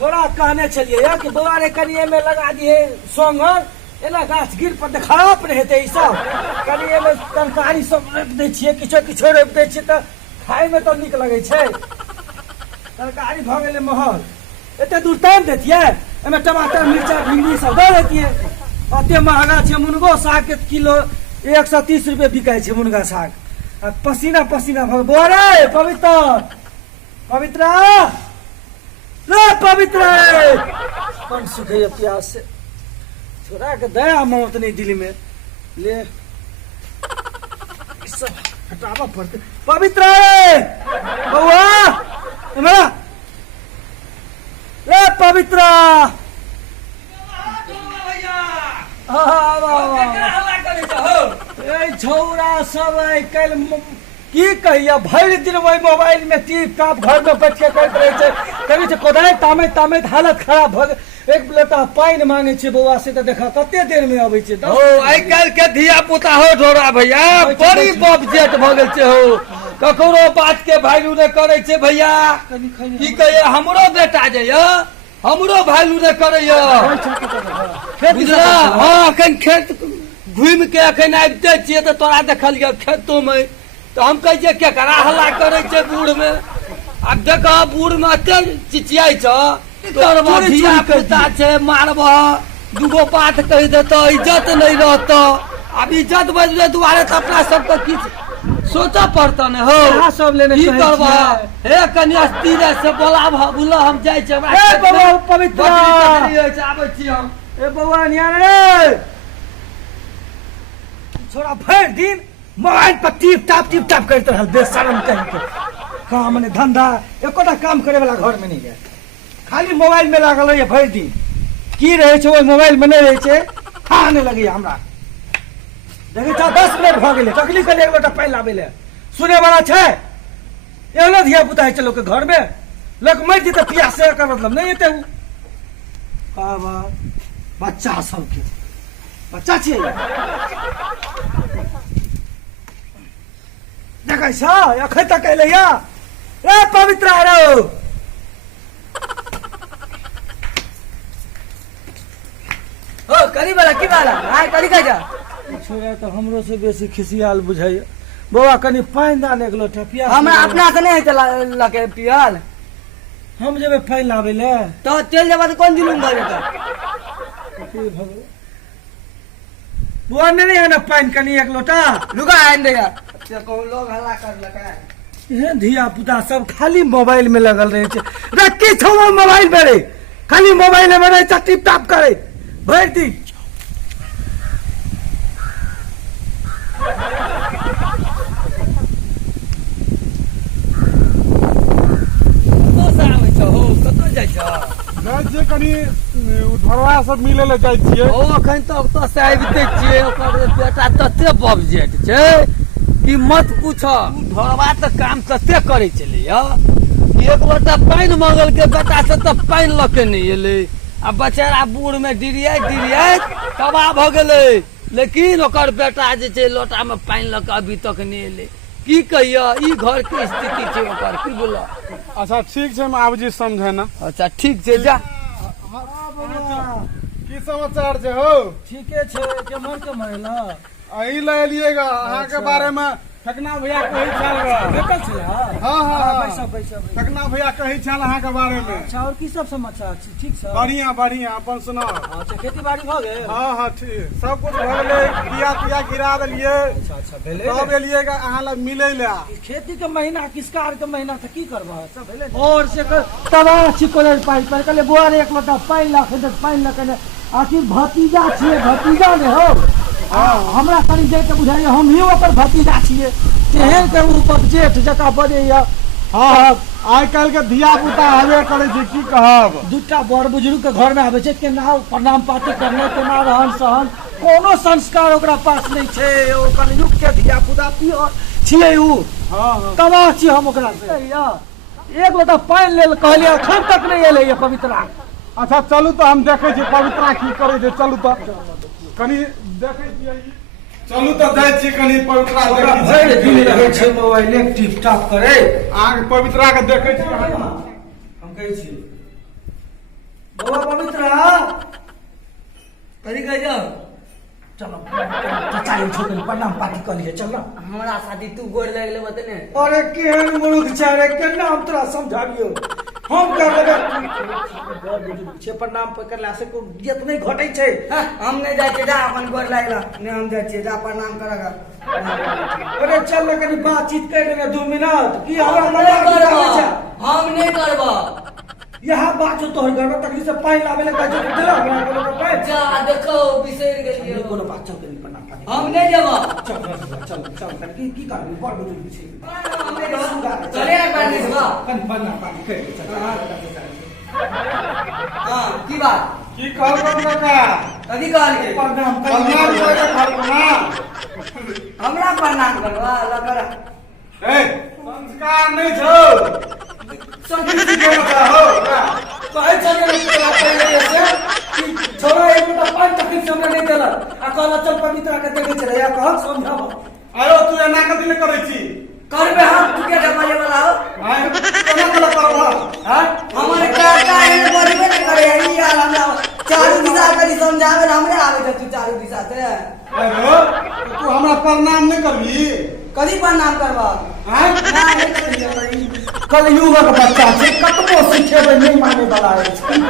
थोड़ा कहने चलिए या कि बउआ रे कनिए में लगा दिए सोंगर एना गाछ गिर पर खराब नहीं हेतै ई सब कनिए में तरकारी सब रोपि दै छियै किछो किछो रोपि दै छियै तऽ खाय में तो नीक लगै छै तरकारी भऽ गेलै महल एते दूर टाइम देतियै एमे टमाटर मिर्चा भिंडी सब दऽ देतियै अते महंगा छै मुनगो साग के किलो 130 रुपए बिकाय छै मुनगा साग आ पसीना पसीना भऽ बउआ रे पवित्र पवित्रा रे पवित्र कौन सुखे प्यास से छोरा के दया मौत नहीं दिल में ले सब हटावा पड़ते पवित्र बउआ रे पवित्र छौरा सब कल की कहिया भरि दिन वही मोबाइल में टीप टाप घर में बैठ के करैत रहे छै कभी छै कोदारि तामैत तामैत हालत खराब भ गेल एक लोटा पानि मांगे छै बउआ से तऽ देखा कते देर में अबै छै हो आइ काल्हि के धिया पुता हो ढोरा भैया बड़ी बबजेट भ गेल छै हो ककरो बात के वैल्यू नै करे छै भैया की कहिए हमरो बेटा जे य हमरो वैल्यू नै करे य बुझला हां अखन खेत घुमि के अखन आबिते छियै तऽ तोरा देखलियै खेतो में तो हम कह केकरा हल्ला करे छै बूढ़ में अब देख बूढ़ में एते चिचियाई छ धिया पुता छै मारब दूगो बात कहि देतो इज्जत नहीं रहतो अब इज्जत बजले दुआरे तो अपना सबके किछ सोचा पड़ता ने हो सब लेने की करब हे कन्या तीरे से बोला बुला हम जाय छै ए बउआ पवित्र आबै छी हम ए बउआ निया रे छोरा भरि दिन मोबाइल पर टीप टाप करते रहल बेशरम कहीं के काम ने धंधा एकोटा काम करे वाला घर में नहीं है खाली मोबाइल में लागल रहे भरि दिन की रहे छै ओइ मोबाइल में नहीं रहे छै खाने लगे हमरा देखे छ 10 मिनट भ गेले तकली के एक लोटा पानी लाबे ले सुने वाला छै एहनो धिया पुता है लोग के घर में लोग मर जेते प्यास से का मतलब नहीं हेते बाबा बच्चा सब के बच्चा छियै देखै छ अखन तक एलै या रे पवित्र रो हो करी वाला की वाला आय करी का जा छोरा तो हमरो से बेसी खिसियाल बुझाइए बउआ कनी पानी दान एक लोटा पिया हमरा अपना से नहीं चला लके पियल हम जेबे पानी लाबे ले तो चल जाबा तो कौन जुलूम करे तो बुआ नहीं है ना पानी कनी एक लोटा रुका आइन देगा से को लोग हल्ला कर लका ये धिया पुता सब खाली मोबाइल में लगल रहे छै रे की छौ मोबाइल में रे खाली मोबाइल में रहे छै टिप टाप करे भरि दिन कनी धरवा सब मिले ले जाय छियै ओ अखन तक तो से आबिते छियै ओकर बेटा तते बबजेट छै कि मत पूछो धरवा त काम तते करे चले य एक लोटा पानी मांगल के बेटा से त पानी लके नहीं एले आ बेचारा बूढ़ में डिरियाई तबाह भ गेले लेकिन ओकर बेटा जे छै लोटा में पानी लके अभी तक नहीं एले की कहियो ई घर के स्थिति छै ओकर की बोला अच्छा ठीक छै हम आबजी समझे ना अच्छा ठीक छै जा की समाचार छै हो ठीके छै केमन केमन अही ले एलिएगा अहाँ के बारे में ठकना भैया कही छल देखल छै हां हां बैसा बैसा ठकना भैया कही छल अहाँ के बारे में अच्छा और की सब समाचार छै ठीक छै बढ़िया बढ़िया अपन सुनाओ अच्छा खेती बाड़ी भ गेल हां हां ठीक सब कुछ भ गेलै बिया तिया गिरा देलिए अच्छा भेले सब एलिएगा अहाँ लग मिलै ले खेती के महीना किसकार के महीना त की करबा सब भेले और से तबाह छी कॉलेज पाई पर कले बुआ रे एक लोटा पानी लाख दे पानी लके आखिर भतीजा छियै भतीजा ने हो हमरा कनी जे के बुझाइए हम ही ओकर भतीजा छियै केहन के ऊपर जेठ जका बजे या हां आइ काल्हि के धिया पुता हेबे करे छै की कहब दूटा बड़ बुजुर्ग के घर में आबे छै केना प्रणाम पाती करने केना रहन सहन कोनो संस्कार ओकरा पास नहीं छै ओ कलयुग के धिया पुता पियर छियै उ हां तबाह छी हम ओकरा से एक लोटा पानी लेल कहलिए एखन तक नहीं एले ये पवित्रा अच्छा चलू तो हम देखे छी पवित्रा की करे छै चलू तो कनी देखे छियै चलू तो जाय छी कनी पवित्रा ओकरा देखै भरि दिन रहै छै मोबाइल टिप टाप करे आग पवित्रा के देखे छी हम कहै छी बौआ पवित्र कथी कहै छौ चलो चाचा ये छोटे प्रणाम पार्टी कर लिए चल ना हमरा साथी तू गोर लग ले बते ने अरे केहन मूर्ख छै रे केना हम तोरा समझाबियो हम कर लेबे छे प्रणाम करला से को इज्जत नहीं घटै छै हम नहीं जाय छी जा अपन गोर लागला ने हम जाय छी जा प्रणाम करगा अरे चल ना कनी बातचीत कर लेना 2 मिनट की हमरा हम नहीं मजाक करबो उड़ाबै छै हम नहीं करबो यहाँ बात जो तोहर घर में तकलीफ से पानी लावे ले कहै छै देला हमरा कोनो पानी जा देखो बिसर गेलिए कोनो बात चल कनी प्रणाम पानी हम नहीं जेबो चल की करबी बड़ बुजुर्ग छी हम नहीं जेबो चले यार पानी से बा कनी प्रणाम पानी कर हां की बात की कहब काका कथी कहलिए प्रणाम प्रणाम करे प्रणाम हमरा प्रणाम करवा लकर ए संस्कार नहीं छौ संस्कृति के मत हो कहै छले ने तोरा पहिले से कि छोरा एक मिनट पानी तकलीफ से हमरा नहीं देला आ कहला चल पवित्रा के देखे चले या कह समझाब आयो तू एना कथि ले करै छी करबे हम तू के डबाले वाला हो हां केना कला करबा हां हमारे काका है बड़बे नहीं करे ई हाल हमरा चारू दिशा करी समझावे हमरे आवे त तू चारू दिशा से अरे तू हमरा प्रणाम नहीं करबी कदी प्रणाम करबा हां ना नहीं करी कल युगक बच्चा छै कतबो सिखेबै नहीं माने वाला है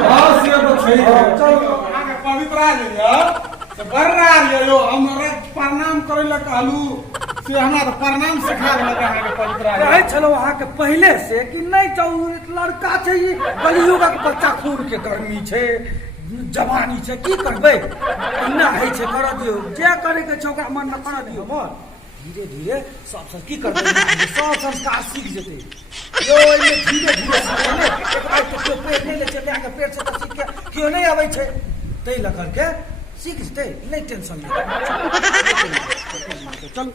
हां से तो छै चल आगे पवित्रा जे तो बर्रा यो हमरा प्रणाम करे ला कहलू से हमरा तो प्रणाम सिखा देलक आगे पवित्रा कहै छलो अहाँ के पहले से कि नहीं जाऊ लड़का छै ई कलयुगक बच्चा खून के गर्मी छै जवानी छै की करबै एना होइ छै कर दियौ जे करे के छै ओकरा मन न कर दियौ हमर धीरे धीरे सब की करबै सब संस्कार सीख जेतै यो एने धीरे धीरे सीखै एक बार तो केओ पेड़ नहीं ले चले आगे पेड़ से तो सीख के केओ नहीं आबै छै तै ल करके सीख जेतै नहीं टेंशन ले चल